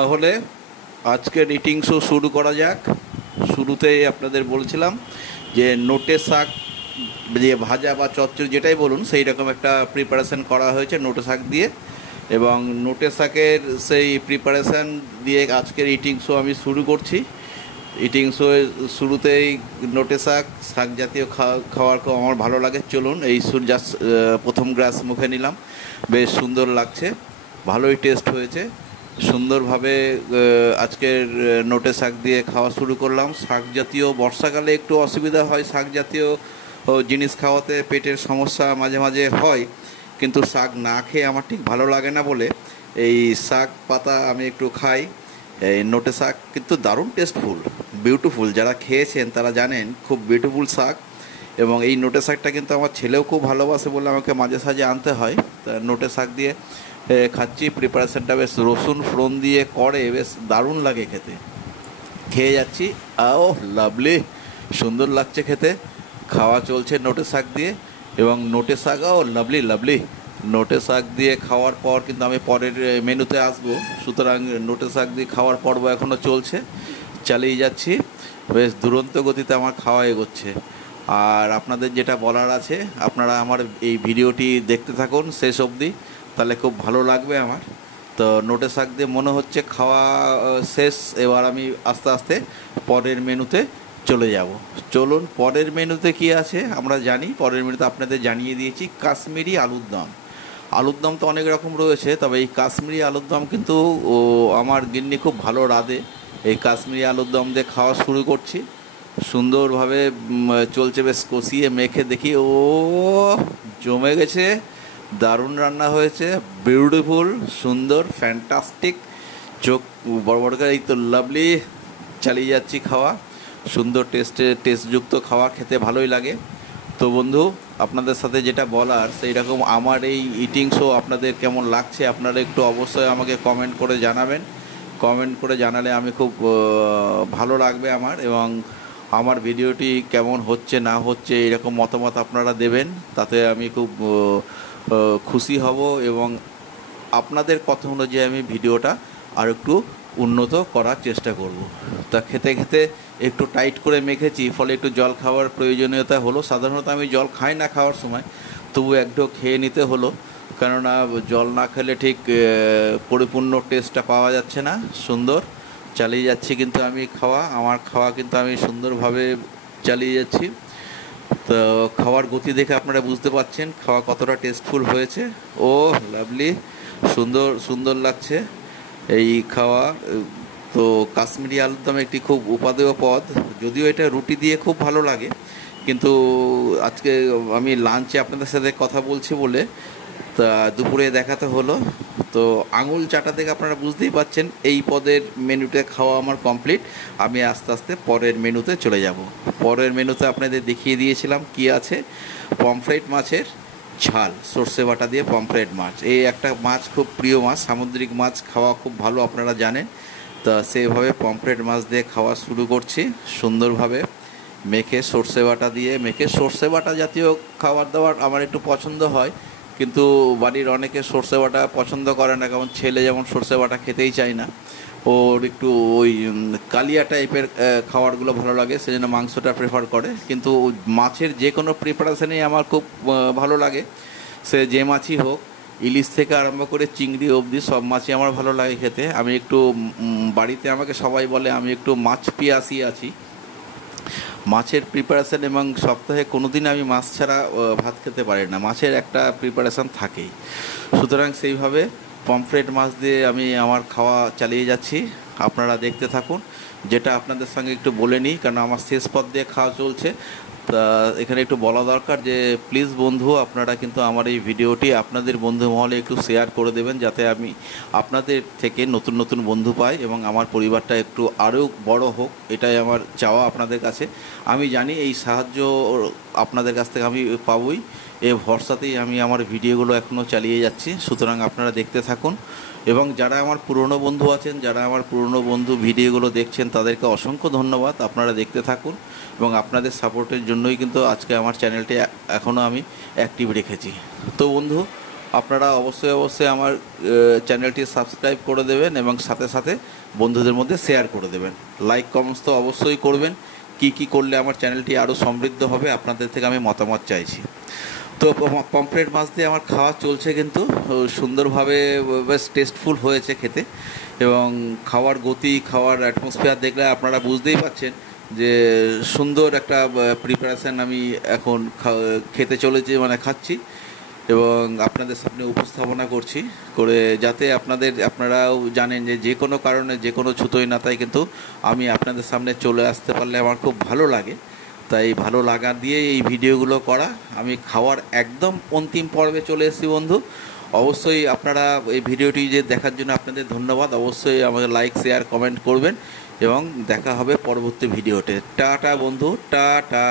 তাহলে আজকের eating show শুরু করা যাক। শুরুতেই আপনাদের বলছিলাম যে নোটে শাক দিয়ে ভাজা বা চচ্চড়ি যেটাই বলুন সেই রকম একটা প্রিপারেশান করা হয়েছে নোটে শাক দিয়ে, এবং নোটে শাকের সেই প্রিপারেশান দিয়ে আজকের ইটিং শো আমি শুরু করছি। ইটিং শো শুরুতেই নোটে শাক শাক জাতীয় খাওয়ার খুব আমার ভালো লাগে। চলুন এই জাস্ট প্রথম গ্রাস মুখে নিলাম, বেশ সুন্দর লাগছে, ভালোই টেস্ট হয়েছে। সুন্দরভাবে আজকের নোটে শাক দিয়ে খাওয়া শুরু করলাম। শাক জাতীয় বর্ষাকালে একটু অসুবিধা হয়, শাক জাতীয় জিনিস খাওয়াতে পেটের সমস্যা মাঝে মাঝে হয়, কিন্তু শাক না খেয়ে আমার ঠিক ভালো লাগে না বলে এই শাক পাতা আমি একটু খাই। এই নোটে শাক কিন্তু দারুণ টেস্টফুল, বিউটিফুল। যারা খেয়েছেন তারা জানেন খুব বিউটিফুল শাক, এবং এই নোটে শাকটা কিন্তু আমার ছেলেও খুব ভালোবাসে বলে আমাকে মাঝে সাঝে আনতে হয়। তা নোটে শাক দিয়ে খাচ্ছি। প্রিপারেশানটা বেশ রসুন ফোড়ন দিয়ে করে, বেশ দারুণ লাগে খেতে। খেয়ে যাচ্ছি, আও লাভলি, সুন্দর লাগছে খেতে। খাওয়া চলছে নোটে শাক দিয়ে, এবং নোটে শাকও লাভলি লাভলি। নোটে শাক দিয়ে খাওয়ার পর কিন্তু আমি পরের মেনুতে আসবো, সুতরাং নোটে শাক দিয়ে খাওয়ার পর্ব এখনও চলছে, চালিয়ে যাচ্ছি। বেশ দুরন্ত গতিতে আমার খাওয়া এগোচ্ছে। আর আপনাদের যেটা বলার আছে, আপনারা আমার এই ভিডিওটি দেখতে থাকুন শেষ অবধি, তাহলে খুব ভালো লাগবে আমার। তো নোটে শাক দিয়ে মনে হচ্ছে খাওয়া শেষ, এবার আমি আস্তে আস্তে পরের মেনুতে চলে যাব। চলুন পরের মেনুতে কি আছে আমরা জানি। পরের মেনুতে আপনাদের জানিয়ে দিয়েছি কাশ্মীরি আলুর দম। আলুর দম তো অনেক রকম রয়েছে, তবে এই কাশ্মীরি আলুর দম কিন্তু আমার গিন্নি খুব ভালো রাঁধে। এই কাশ্মীরি আলুর দম দিয়ে খাওয়া শুরু করছি। সুন্দরভাবে চলছে, বেশ কষিয়ে মেখে দেখি, ও জমে গেছে, দারুণ রান্না হয়েছে, বিউটিফুল, সুন্দর, ফ্যান্টাস্টিক। চোখ বড় বড় করে, এই তো লাভলি, চালিয়ে যাচ্ছি খাওয়া। সুন্দর টেস্টযুক্ত খাওয়া, খেতে ভালোই লাগে। তো বন্ধু, আপনাদের সাথে যেটা বলার সেই রকম আমার এই ইটিং শো আপনাদের কেমন লাগছে আপনারা একটু অবশ্যই আমাকে কমেন্ট করে জানাবেন। কমেন্ট করে জানালে আমি খুব ভালো লাগবে আমার, এবং আমার ভিডিওটি কেমন হচ্ছে না হচ্ছে এরকম মতামত আপনারা দেবেন, তাতে আমি খুব খুশি হব, এবং আপনাদের কথা অনুযায়ী আমি ভিডিওটা আর একটু উন্নত করার চেষ্টা করব। তা খেতে খেতে একটু টাইট করে মেখেছি, ফলে একটু জল খাওয়ার প্রয়োজনীয়তা হলো। সাধারণত আমি জল খাই না খাওয়ার সময়, তবু একটু খেয়ে নিতে হলো, কেননা জল না খেলে ঠিক পরিপূর্ণ টেস্টটা পাওয়া যাচ্ছে না। সুন্দর চালিয়ে যাচ্ছি কিন্তু আমি আমার খাওয়া কিন্তু আমি সুন্দরভাবে চালিয়ে যাচ্ছি। তো খাওয়ার গতি দেখে আপনারা বুঝতে পারছেন খাওয়া কতটা টেস্টফুল হয়েছে। ও লাভলি, সুন্দর সুন্দর লাগছে এই খাওয়া। তো কাশ্মীরি আলুর দম একটি খুব উপাদেয় পদ, যদিও এটা রুটি দিয়ে খুব ভালো লাগে, কিন্তু আজকে আমি লাঞ্চে আপনাদের সাথে কথা বলছি বলে তা দুপুরে দেখাতে হলো। তো আঙুল চাটা থেকে আপনারা বুঝতেই পাচ্ছেন এই পদের মেনুতে খাওয়া আমার কমপ্লিট। আমি আস্তে আস্তে পরের মেনুতে চলে যাব। পরের মেনুতে আপনাদের দেখিয়ে দিয়েছিলাম কি আছে। পমফ্রেট মাছের ঝাল, সর্ষে বাটা দিয়ে পমফ্রেট মাছ, এই একটা মাছ খুব প্রিয় মাছ, সামুদ্রিক মাছ খাওয়া খুব ভালো আপনারা জানেন। তা সেইভাবে পমফ্রেট মাছ দিয়ে খাওয়া শুরু করছি। সুন্দরভাবে মেখে সর্ষে বাটা দিয়ে মেখে, সর্ষে বাটা জাতীয় খাবার দাবার আমার একটু পছন্দ হয়, কিন্তু বাড়ির অনেকে সর্ষে বাটা পছন্দ করে না, কারণ ছেলে যেমন সর্ষে বাটা খেতেই চায় না, ওর একটু ওই কালিয়া টাইপের খাবারগুলো ভালো লাগে, সেজন্য মাংসটা প্রেফার করে। কিন্তু মাছের যে কোনো প্রিপারেশানেই আমার খুব ভালো লাগে, সে যে মাছই হোক, ইলিশ থেকে আরম্ভ করে চিংড়ি অবধি সব মাছই আমার ভালো লাগে খেতে। আমি একটু বাড়িতে আমাকে সবাই বলে আমি একটু মাছ পিয়াসি আছি। মাছের প্রিপারেশান, এবং সপ্তাহে কোনো দিন আমি মাছ ছাড়া ভাত খেতে পারি না, মাছের একটা প্রিপারেশান থাকেই। সুতরাং সেইভাবে পমফ্রেট মাছ দিয়ে আমি আমার খাওয়া চালিয়ে যাচ্ছি। আপনারা দেখতে থাকুন। যেটা আপনাদের সঙ্গে একটু বলে নিই, কারণ আমার শেষ পথ দিয়ে খাওয়া চলছে, তা এখানে একটু বলা দরকার যে প্লিজ বন্ধু, আপনারা কিন্তু আমার এই ভিডিওটি আপনাদের বন্ধু মহলে একটু শেয়ার করে দেবেন, যাতে আমি আপনাদের থেকে নতুন নতুন বন্ধু পাই এবং আমার পরিবারটা একটু আরও বড় হোক, এটাই আমার চাওয়া আপনাদের কাছে। আমি জানি এই সাহায্য আপনাদের কাছ থেকে আমি পাবই, এই ভরসাতেই আমি আমার ভিডিওগুলো এখনও চালিয়ে যাচ্ছি। সুতরাং আপনারা দেখতে থাকুন, এবং যারা আমার পুরনো বন্ধু আছেন, যারা আমার পুরনো বন্ধু ভিডিওগুলো দেখছেন, তাদেরকে অসংখ্য ধন্যবাদ। আপনারা দেখতে থাকুন, এবং আপনাদের সাপোর্টের জন্যই কিন্তু আজকে আমার চ্যানেলটি এখনও আমি অ্যাক্টিভ রেখেছি। তো বন্ধু, আপনারা অবশ্যই অবশ্যই আমার চ্যানেলটি সাবস্ক্রাইব করে দেবেন এবং সাথে সাথে বন্ধুদের মধ্যে শেয়ার করে দেবেন। লাইক কমেন্টস তো অবশ্যই করবেন। কি করলে আমার চ্যানেলটি আরও সমৃদ্ধ হবে আপনাদের থেকে আমি মতামত চাইছি। তো পমফ্রেট মাছ দিয়ে আমার খাওয়া চলছে, কিন্তু সুন্দরভাবে বেশ টেস্টফুল হয়েছে খেতে, এবং খাওয়ার গতি, খাওয়ার অ্যাটমসফিয়ার দেখলে আপনারা বুঝতেই পারছেন যে সুন্দর একটা প্রিপারেশান আমি এখন খেতে চলেছি, মানে খাচ্ছি এবং আপনাদের সামনে উপস্থাপনা করছি, করে যাতে আপনারাও জানেন যে যে কোনো কারণে যে কোনো ছুতোয় নাতায় কিন্তু আমি আপনাদের সামনে চলে আসতে পারলে আমার খুব ভালো লাগে। তাই ভালো লাগা দিয়ে এই ভিডিওগুলো করা। আমি খাওয়ার একদম অন্তিম পর্বে চলে এসেছি বন্ধু। অবশ্যই আপনারা এই ভিডিওটি যে দেখার জন্য আপনাদের ধন্যবাদ। অবশ্যই আমাদের লাইক, শেয়ার, কমেন্ট করবেন এবং দেখা হবে পরবর্তী ভিডিওতে। টাটা বন্ধু, টাটা।